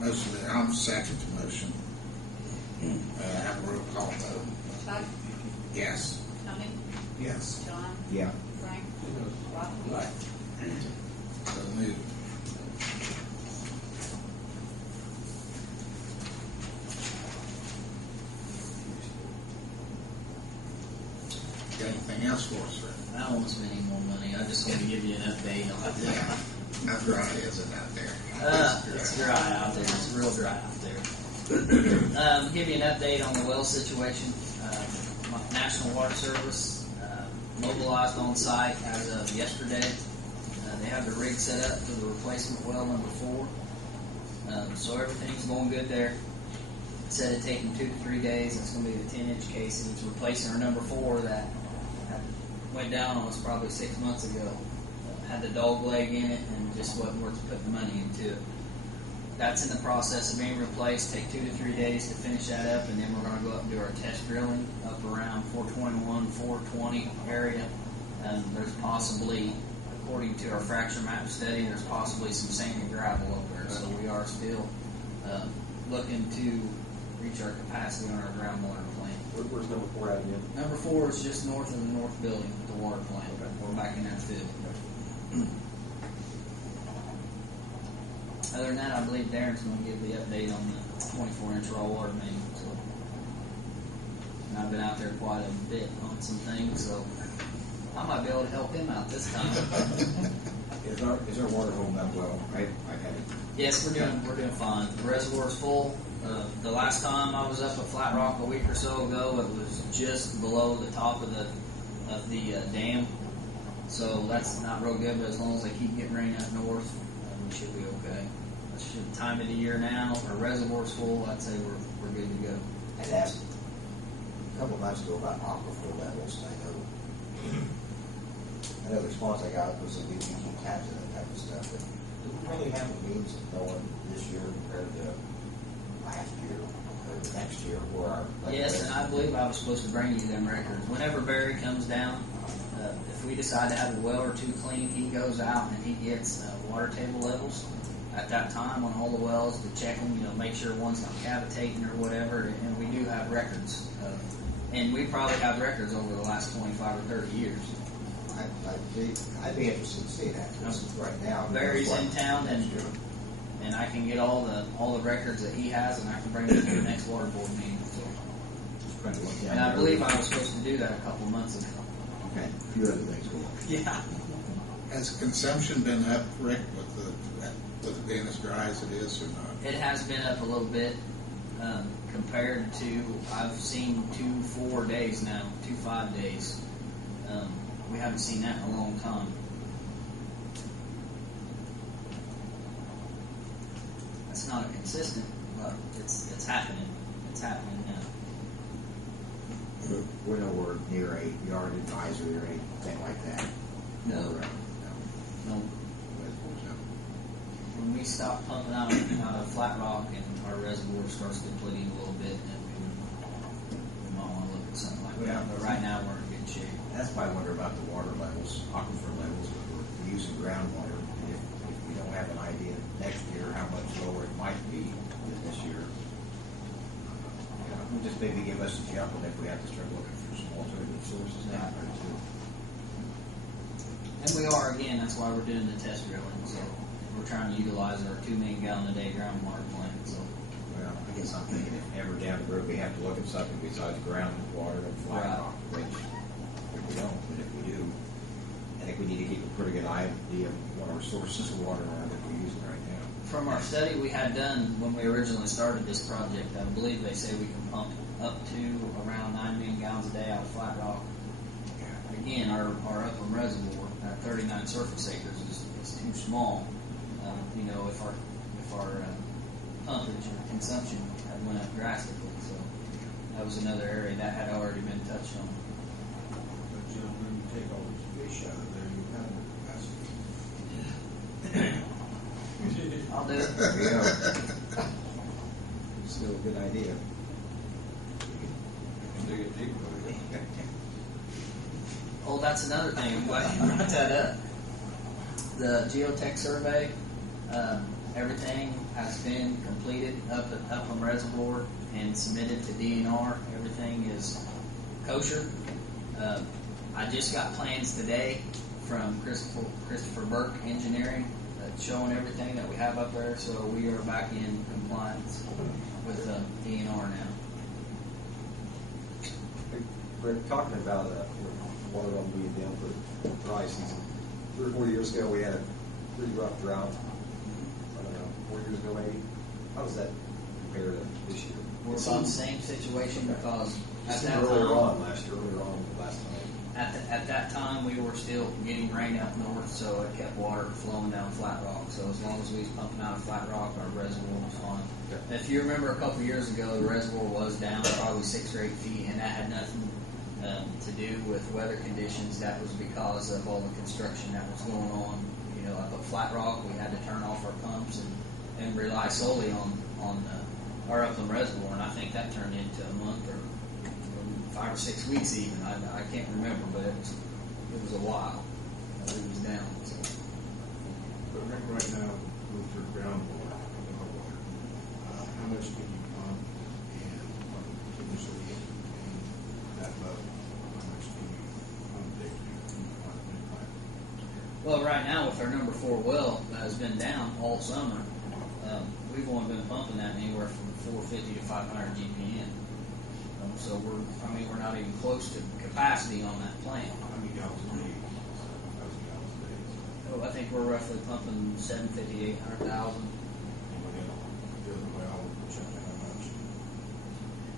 Motion, I'm second to motion. Have a roll call vote. Chuck, Yes. Tony, Yes. John, Yeah. Frank, Rob. Right. So moved. Got anything else for us, sir? I don't want to spend any more money. I just want to give you an update on it. How dry is it out there? It's dry out there. It's real dry out there. Give you an update on the well situation. National Water Service mobilized on site as of yesterday. They have the rig set up for the replacement well number 4. So everything's going good there. It said it'd take them 2 to 3 days. It's going to be the 10-inch casing. It's replacing our number 4 that went down on us probably 6 months ago. Had the dog leg in it and just wasn't worth putting the money into it. That's in the process of being replaced. Take 2 to 3 days to finish that up, and then we're going to go up and do our test drilling up around 421, 420 area. There's possibly, according to our fracture map study, there's possibly some sand and gravel up there. So we are still looking to reach our capacity on our groundwater plant. Where's number 4 at again? Number 4 is just north of the north building, the water plant. We're back in that field. Other than that, I believe Darren's going to give the update on the 24-inch raw water main. So, and I've been out there quite a bit on some things, so I might be able to help him out this time. Is our water holding up well? I had it. Yes, we're doing fine. The reservoir's full. The last time I was up at Flat Rock a week or so ago, it was just below the top of the dam. So that's not real good, but as long as they keep getting rain up north, we should be okay. That's the time of the year now. Our reservoir's full. I'd say we're good to go. I asked a couple of months ago about aquifer levels, and I know the response I got was that we keep tabs and that type of stuff, but do we really have a means of knowing this year compared to last year or next year where our... Yes, and I believe I was supposed to bring you them records. Whenever Barry comes down, if we decide to have a well or two clean, he goes out and he gets water table levels at that time on all the wells to check them, make sure one's not cavitating or whatever, and we do have records. And we probably have records over the last 25 or 30 years. I'd be interested to see that right now. Barry's in town, and I can get all the records that he has, and I can bring them to the next water board meeting. So. And I believe I was supposed to do that a couple of months ago. Okay, a few other things going on. Yeah. Has consumption been up, Rick, with it being as dry as it is, or not? It has been up a little bit compared to, I've seen 2 4 days now, 2 5 days. We haven't seen that in a long time. That's not consistent, but it's happening. It's happening now. We know we're near a yard advisory or anything like that. No. No. No. When we stop pumping out of Flat Rock and our reservoir starts depleting a little bit, then we might want to look at something like that. But right now we're in good shape. That's why I wonder about the water levels, aquifer levels, if we're using groundwater. If we don't have an idea next year how much lower it might be than this year, just maybe give us a jump on if we have to start looking for some alternative sources now. And we are, again, that's why we're doing the test drilling. So we're trying to utilize our 2 million gallon a day groundwater plant. So, Well, I guess I'm thinking if ever down the road we have to look at something besides groundwater and Flat Rock, which if we don't, but if we do, I think we need to keep a pretty good idea of what our sources of water are that we're using right now. from our study we had done when we originally started this project, I believe they say we can pump up to around 9 million gallons a day out of Flat Rock. Again, our upland reservoir at 39 surface acres is too small. If our pumpage or consumption had went up drastically, so that was another area that had already been touched on. But when you take all those fish out of there, you have capacity. I'll do it. There we go. Still a good idea. Dig it deeper. Oh, that's another thing. I'm glad you brought that up. The geotech survey, Everything has been completed up at Upland Reservoir and submitted to DNR. Everything is kosher. I just got plans today from Christopher Burke Engineering showing everything that we have up there, so we are back in compliance with DNR now. We're talking about water level being down for dry season. 3 or 4 years ago, we had a pretty rough drought. I don't know, 4 years ago maybe. How does that compare to this year? We're about the same situation because at that earlier time, on last time. At that time, we were still getting rain up north, so it kept water flowing down Flat Rock. So as long as we was pumping out of Flat Rock, our reservoir was fine. Okay. If you remember a couple years ago, the reservoir was down probably 6 or 8 feet, and that had nothing to do with weather conditions. That was because of all the construction that was going on. You know, up at Flat Rock, we had to turn off our pumps and rely solely on our Upland Reservoir, and I think that turned into a month or 5 or 6 weeks even. I can't remember, but it was a while. It was down. So. But right now, with your groundwater, how much can you pump and continuously and that level? How much can you pump daily on a new pipe? Well, right now with our number 4 well that has been down all summer, we've only been pumping that anywhere from 450 to 500 GPM. So we're not even close to capacity on that plant. How many gallons a day? 1,000 gallons a day. Oh, I think we're roughly pumping 750 to 800,000. And within the other well, check how much.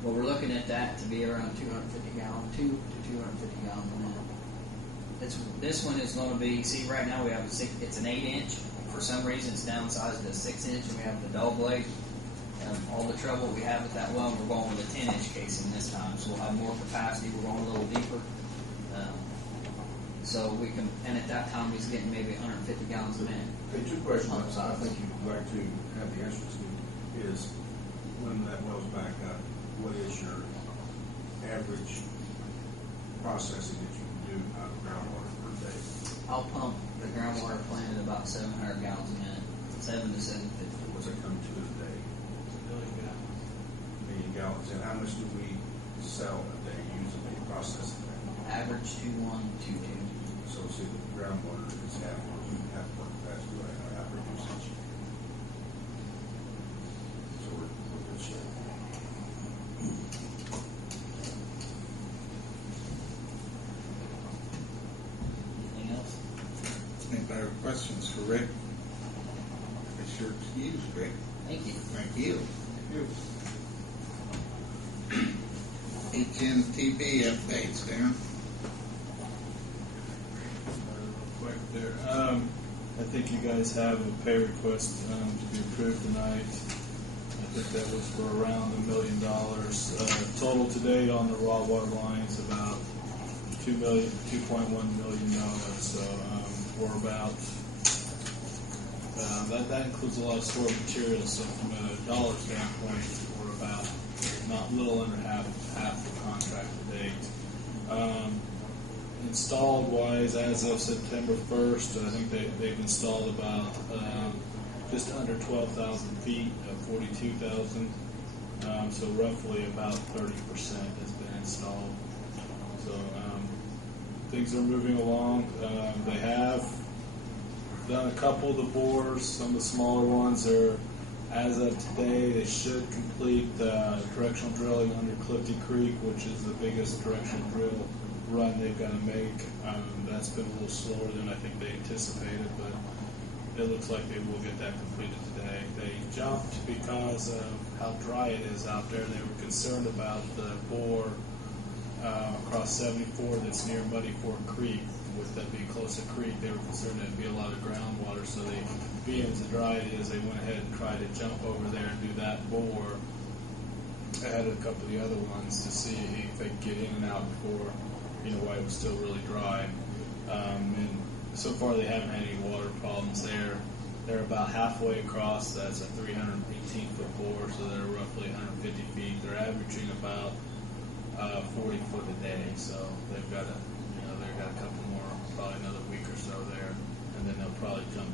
Well, we're looking at that to be around 250 gallons, 2 to 250 gallons a minute. This one is going to be, see, right now we have it's an 8-inch. For some reason, it's downsized to a 6-inch, and we have the dull blade. All the trouble we have with that well, we're going with a 10-inch casing this time, so we'll have more capacity. We're going a little deeper, so we can. And at that time, he's getting maybe 150 gallons a minute. Okay, 2 questions I think you'd like to have the answers to is when that well's back up, what is your average processing that you can do out of groundwater per day? I'll pump the groundwater plant at about 700 gallons a minute, 7 to 750. What's it come to a day? Million gallons. And how much do we sell a day using the processing plant? Average 2122. So see, the groundwater is half more capacity right now, half our usage. So we're good shape. Anything else? Any other questions for Rick? It's your excuse, Rick. Thank you. Thank you. HNTP updates, Darren. Real quick there. I think you guys have a pay request to be approved tonight. I think that was for around $1 million. Total today on the raw water line is about $2.1 million. So we're about that includes a lot of stored materials. So from a dollar standpoint, we're about not little under half the contract to date. Installed wise, as of September 1st, I think they've installed about just under 12,000 feet of 42,000. So roughly about 30% has been installed. So things are moving along. They have done a couple of the bores. Some of the smaller ones are, as of today, they should complete directional drilling under Clifty Creek, which is the biggest directional drill run they've got to make. That's been a little slower than I think they anticipated, but it looks like they will get that completed today. They jumped because of how dry it is out there. They were concerned about the bore across 74 that's near Muddy Fork Creek. With that being close to creek, they were concerned there'd be a lot of groundwater, so they, being as dry it is, they went ahead and tried to jump over there and do that bore ahead of a couple of the other ones to see if they could get in and out before, while it was still really dry. And so far they haven't had any water problems there. They're about halfway across. That's a 318-foot bore, so they're roughly 150 feet. They're averaging about 40 foot a day, so they've got a couple more, probably another week or so there, and then they'll probably jump